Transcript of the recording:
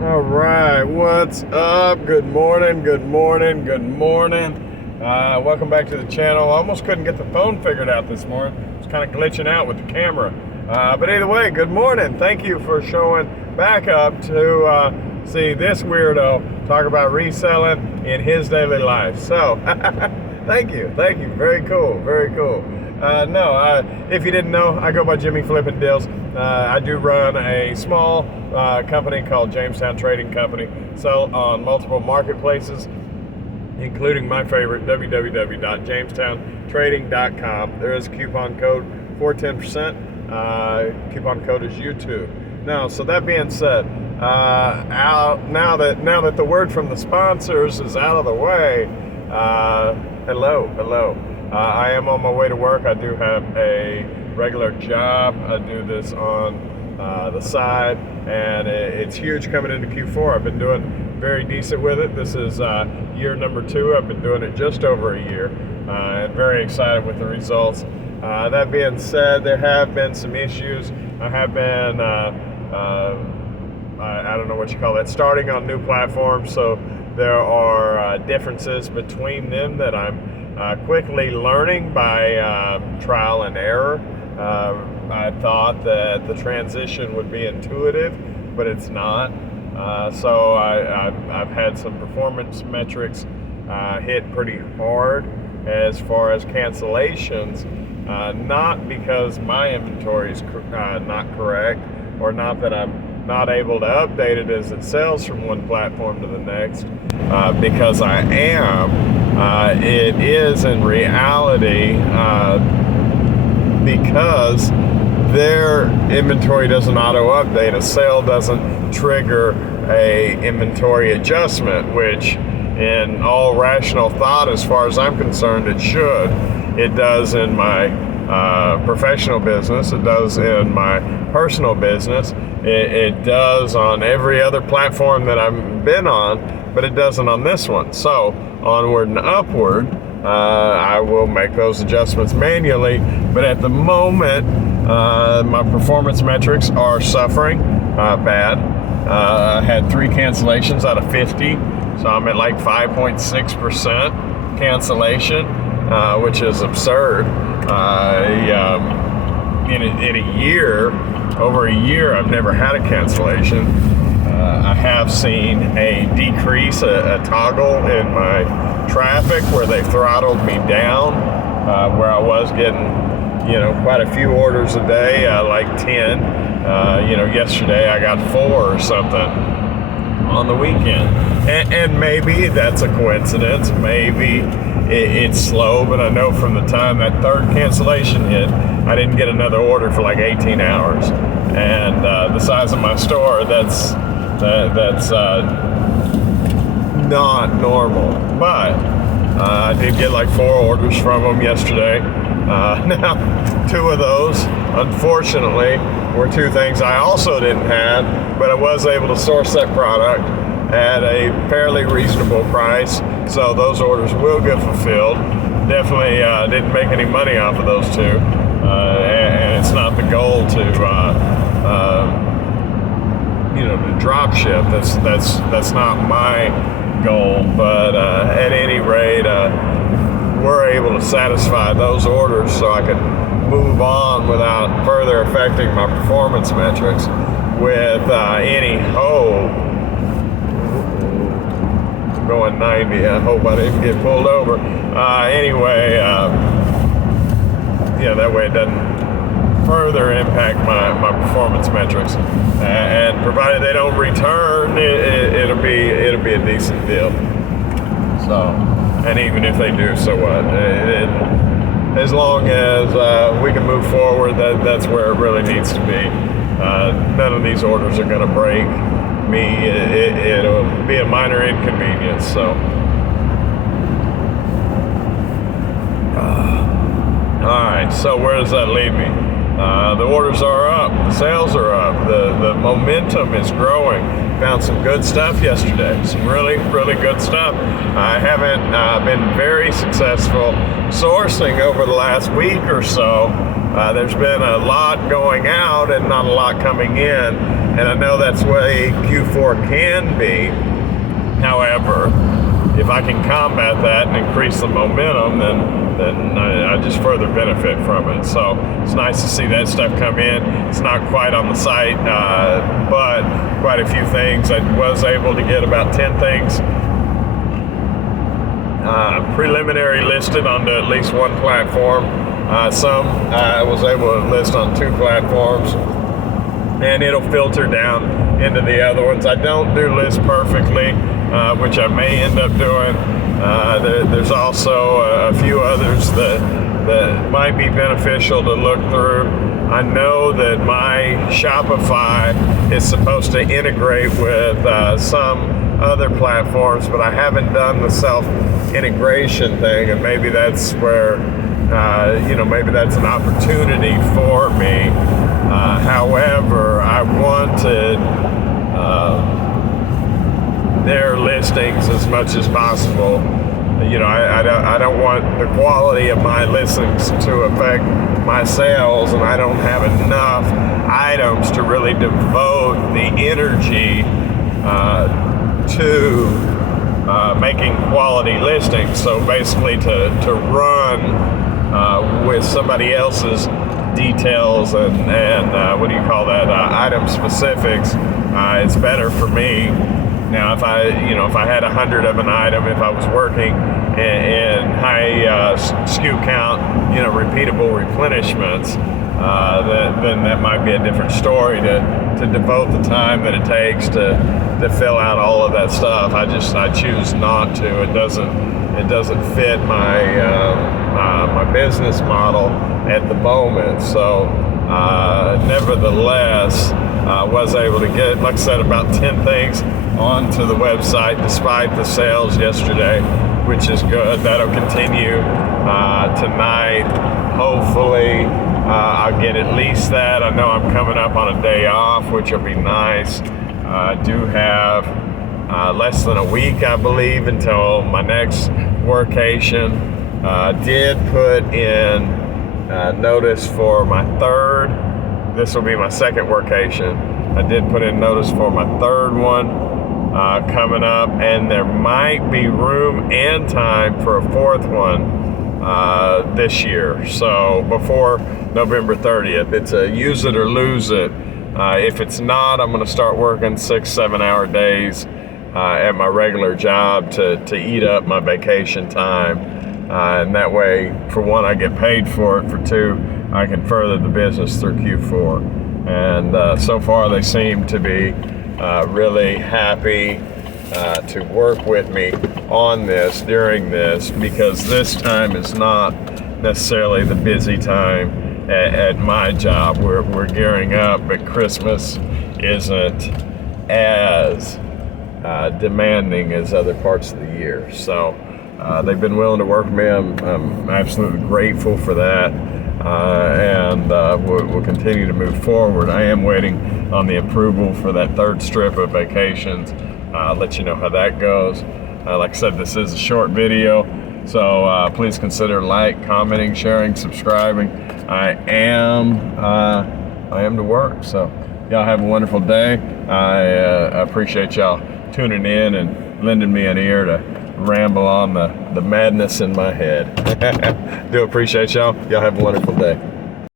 All right, what's up? Good morning, good morning, good morning. Welcome back to the channel. I almost couldn't get the phone figured out this morning. It's kind of glitching out with the camera. But either way, good morning. Thank you for showing back up to see this weirdo talk about reselling in his daily life. So, thank you. Very cool, very cool. If you didn't know, I go by Jimmy Flippin' Deals. I do run a small company called Jamestown Trading Company. Sell on multiple marketplaces, including my favorite, www.jamestown.trading.com. There is a coupon code for 10%. Coupon code is YouTube. Now, so that being said, now that the word from the sponsors is out of the way, hello. I am on my way to work. I do have a regular job. I do this on the side, and it's huge coming into Q4. I've been doing very decent with it. This is year number 2. I've been doing it just over a year, and very excited with the results. That being said, there have been some issues. I have been, I don't know what you call that, starting on new platforms, so there are differences between them that I'm quickly learning by trial and error. I thought that the transition would be intuitive, but it's not. So I've had some performance metrics hit pretty hard as far as cancellations, not because my inventory is not correct, or not that I'm not able to update it as it sells from one platform to the next, because I am. It is in reality because their inventory doesn't auto-update. A sale doesn't trigger a inventory adjustment, which in all rational thought, as far as I'm concerned, it should. It does in my professional business. It does in my personal business. It does on every other platform that I've been on, but it doesn't on this one. So onward and upward, I will make those adjustments manually. But at the moment, my performance metrics are suffering bad. I had 3 cancellations out of 50, so I'm at like 5.6% cancellation, which is absurd. In a year, over a year, I've never had a cancellation. I have seen a decrease, a toggle in my traffic where they throttled me down, where I was getting, quite a few orders a day, like 10. Yesterday I got 4 or something on the weekend. And maybe that's a coincidence. Maybe it's slow, but I know from the time that 3rd cancellation hit, I didn't get another order for like 18 hours. And the size of my store, that's not normal. But I did get like 4 orders from them yesterday. Now, 2 of those, unfortunately, were 2 things I also didn't have, but I was able to source that product at a fairly reasonable price, so those orders will get fulfilled. Definitely didn't make any money off of those 2, and it's not the goal to drop ship. That's not my goal, but at any rate, we're able to satisfy those orders so I can move on without further affecting my performance metrics with any hope. Going 90. I hope I didn't get pulled over. That way it doesn't further impact my performance metrics. And provided they don't return, it'll be a decent deal. So, and even if they do, so what? As long as we can move forward, that's where it really needs to be. None of these orders are going to break me. It'll be a minor inconvenience. So, all right. So where does that leave me? The orders are up. The sales are up. The momentum is growing. Found some good stuff yesterday. Some really, really good stuff. I haven't been very successful sourcing over the last week or so. There's been a lot going out and not a lot coming in. and I know that's the way Q4 can be. However, if I can combat that and increase the momentum, then I just further benefit from it. So it's nice to see that stuff come in. It's not quite on the site, but quite a few things. I was able to get about 10 things preliminary listed onto at least one platform. Some I was able to list on 2 platforms, and it'll filter down into the other ones. I don't do lists perfectly, which I may end up doing. There's also a few others that might be beneficial to look through. I know that my Shopify is supposed to integrate with some other platforms, but I haven't done the self-integration thing, and maybe that's where, maybe that's an opportunity for me. However, I wanted their listings as much as possible. I don't want the quality of my listings to affect my sales, and I don't have enough items to really devote the energy to making quality listings. So basically to run with somebody else's details and what do you call that, item specifics, it's better for me. Now, if I had 100 of an item, if I was working in high SKU count, repeatable replenishments, then that might be a different story to devote the time that it takes to fill out all of that stuff. I choose not to. It doesn't fit my business model at the moment. So nevertheless, was able to get, like I said, about 10 things onto the website despite the sales yesterday, which is good. That'll continue tonight. Hopefully I'll get at least that. I know I'm coming up on a day off, which will be nice. I do have less than a week, I believe, until my next workation. Did put in notice for my third. This will be my second workation. I did put in notice for my third one coming up, and there might be room and time for a fourth one this year. So before November 30th, it's a use it or lose it. If it's not, I'm going to start working 6-7 hour days at my regular job to eat up my vacation time. And that way, for one, I get paid for it. For two, I can further the business through Q4. And so far, they seem to be really happy to work with me on this during this, because this time is not necessarily the busy time at my job. We're gearing up, but Christmas isn't as demanding as other parts of the year. So they've been willing to work with me. I'm absolutely grateful for that, and we'll continue to move forward. I am waiting on the approval for that third strip of vacations. I'll let you know how that goes. Like I said, this is a short video, so please consider commenting, sharing, subscribing. I am to work, so y'all have a wonderful day. I appreciate y'all tuning in and lending me an ear to ramble on the madness in my head. Do appreciate y'all. Y'all have a wonderful day.